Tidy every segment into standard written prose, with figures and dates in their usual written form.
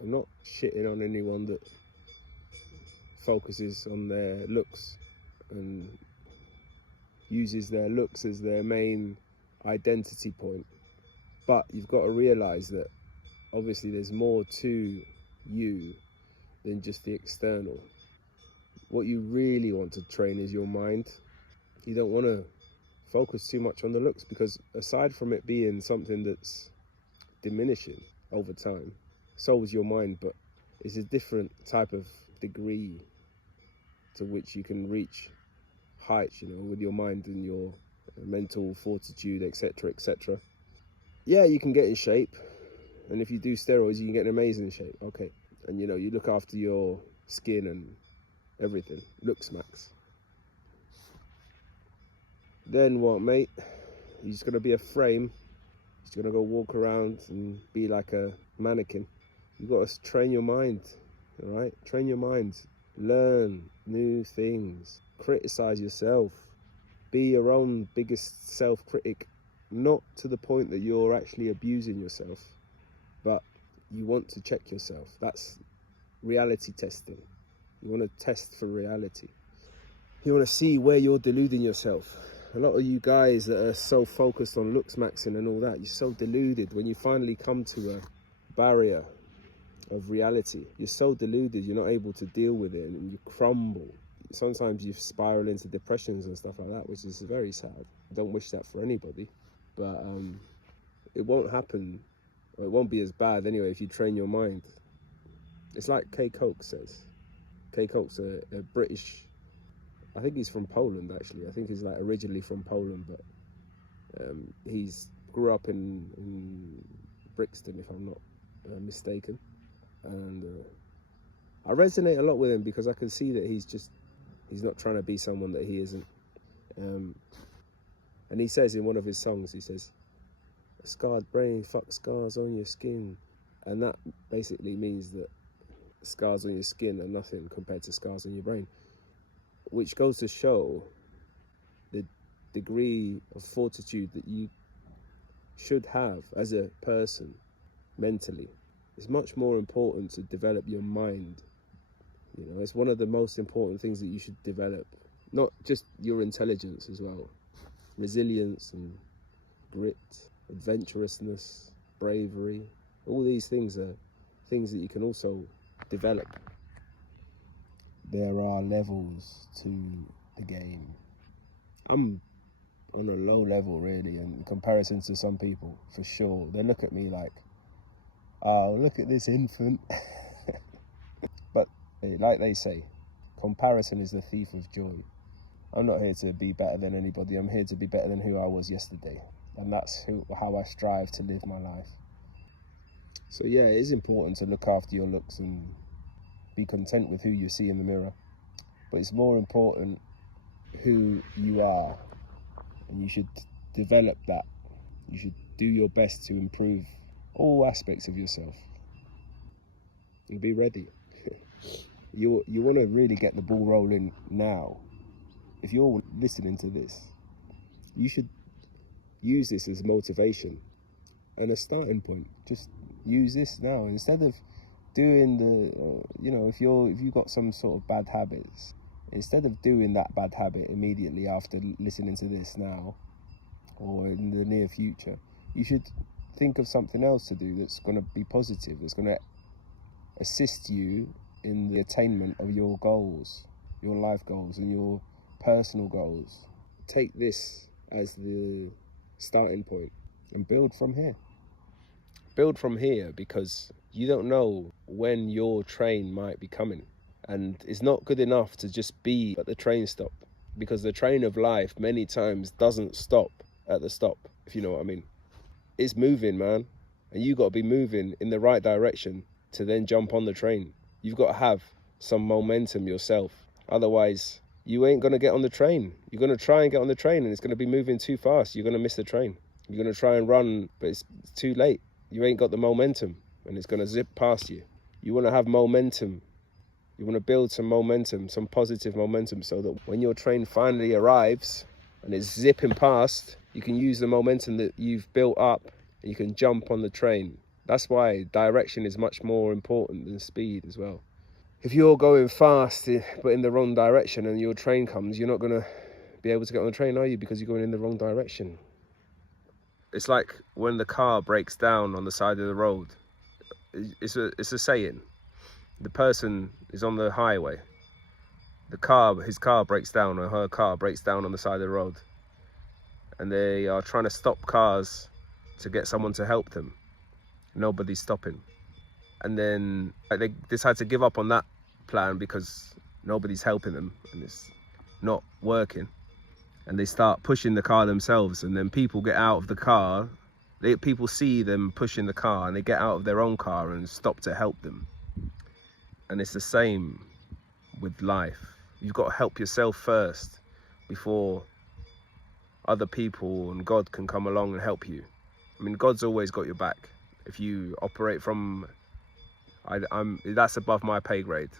I'm not shitting on anyone that focuses on their looks and uses their looks as their main identity point. But you've got to realise that obviously there's more to you than just the external. What you really want to train is your mind. You don't want to focus too much on the looks, because aside from it being something that's diminishing over time, so is your mind, but it's a different type of degree to which you can reach heights, you know, with your mind and your mental fortitude, etc., etc. Yeah, you can get in shape, and if you do steroids, you can get in amazing shape. Okay, and you know, you look after your skin and everything. Looks max. Then what, mate? You're just gonna be a frame. Just gonna go walk around and be like a mannequin. You got to train your mind, all right? Train your mind. Learn new things. Criticize yourself. Be your own biggest self-critic. Not to the point that you're actually abusing yourself, but you want to check yourself. That's reality testing. You want to test for reality. You want to see where you're deluding yourself. A lot of you guys that are so focused on looks maxing and all that, you're so deluded. When you finally come to a barrier of reality, you're so deluded, you're not able to deal with it, and you crumble. Sometimes you spiral into depressions and stuff like that, which is very sad. I don't wish that for anybody, but it won't happen, or it won't be as bad anyway if you train your mind. It's like Kay Coke says. Kay Coke's a British, I think he's from Poland actually. I think he's like originally from Poland, but he's grew up in Brixton, if I'm not mistaken. And I resonate a lot with him because I can see that he's not trying to be someone that he isn't. And he says in one of his songs, he says, "A scarred brain, fuck scars on your skin." And that basically means that scars on your skin are nothing compared to scars on your brain, which goes to show the degree of fortitude that you should have as a person mentally. It's much more important to develop your mind. You know, it's one of the most important things that you should develop. Not just your intelligence as well. Resilience and grit, adventurousness, bravery. All these things are things that you can also develop. There are levels to the game. I'm on a low level really in comparison to some people, for sure. They look at me like, oh, look at this infant. But like they say, comparison is the thief of joy. I'm not here to be better than anybody. I'm here to be better than who I was yesterday. And that's how I strive to live my life. So yeah, it is important to look after your looks and be content with who you see in the mirror. But it's more important who you are. And you should develop that. You should do your best to improve all aspects of yourself. You'll be ready. You want to really get the ball rolling now. If you're listening to this, you should use this as motivation and a starting point. Just use this now instead of doing the, you know, if you've got some sort of bad habits, instead of doing that bad habit immediately after listening to this now or in the near future, you should think of something else to do that's going to be positive, that's going to assist you in the attainment of your goals, your life goals and your personal goals. Take this as the starting point and build from here. Build from here, because you don't know when your train might be coming. And it's not good enough to just be at the train stop, because the train of life many times doesn't stop at the stop, if you know what I mean. It's moving, man. And you got to be moving in the right direction to then jump on the train. You've got to have some momentum yourself. Otherwise, you ain't going to get on the train. You're going to try and get on the train and it's going to be moving too fast. You're going to miss the train. You're going to try and run, but it's too late. You ain't got the momentum and it's going to zip past you. You want to have momentum. You want to build some momentum, some positive momentum, so that when your train finally arrives and it's zipping past, you can use the momentum that you've built up and you can jump on the train That's why direction is much more important than speed as well. If you're going fast but in the wrong direction and your train comes, you're not going to be able to get on the train, are you? Because you're going in the wrong direction. It's like when the car breaks down on the side of the road. It's a saying. The person is on the highway. His car breaks down, or her car breaks down on the side of the road. And they are trying to stop cars to get someone to help them. Nobody's stopping. And then they decide to give up on that plan because nobody's helping them and it's not working. And they start pushing the car themselves, and then people get out of the car. People see them pushing the car and they get out of their own car and stop to help them. And it's the same with life. You've got to help yourself first before other people and God can come along and help you. I mean, God's always got your back. If you operate from, that's above my pay grade.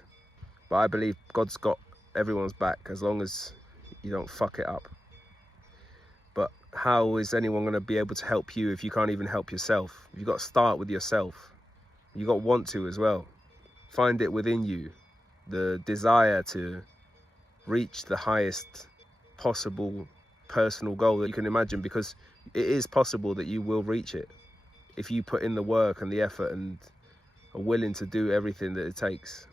But I believe God's got everyone's back as long as you don't fuck it up. But how is anyone going to be able to help you if you can't even help yourself? You've got to start with yourself. You've got to want to as well. Find it within you, the desire to reach the highest possible personal goal that you can imagine, because it is possible that you will reach it if you put in the work and the effort and are willing to do everything that it takes.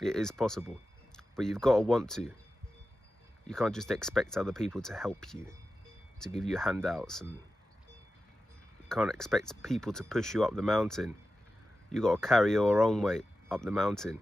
It is possible, but you've got to want to. You can't just expect other people to help you, to give you handouts, and you can't expect people to push you up the mountain. You got to carry your own weight up the mountain.